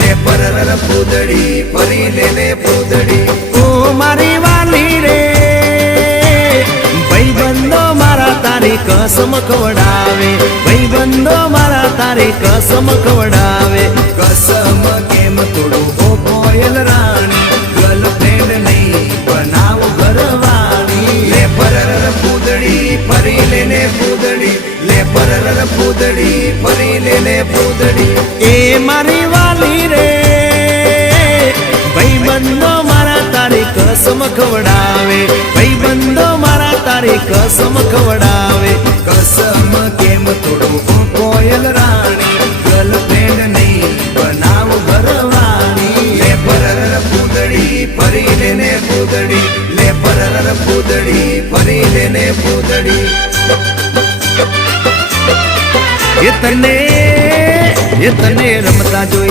લે પરર પૂદડી ફરી લે પૂદડી ઓ મારી વાલી રે ભાઈબંધો મારા તારી કસમ ખવડાવે ભાઈબંધો મારા તારી કસમ ખવડાવે કસમ કેમ તોડું ઓ કોયલ રાણી ગર્લફ્રેન્ડ નહીં બનાવ ઘરવાળી લે પરર પૂદડી ફરી લે પૂદડી લે પરર પૂદડી ફરી લે પૂદડી એ મારી વાલી રે ભાઈબંધો મારા તારી કસમ ખવડાવે ભાઈબંધો મારા તારી કસમ ખવડાવે કસમ કેમ તોડું ઓ કોયલ રાણી ગર્લફ્રેન્ડ નહીં બનાવ ઘરવાળી લે પરર પૂદડી ફરી લે પૂદડી લે પરર પૂદડી ફરી લે પૂદડી એ તને રમતા જોઈ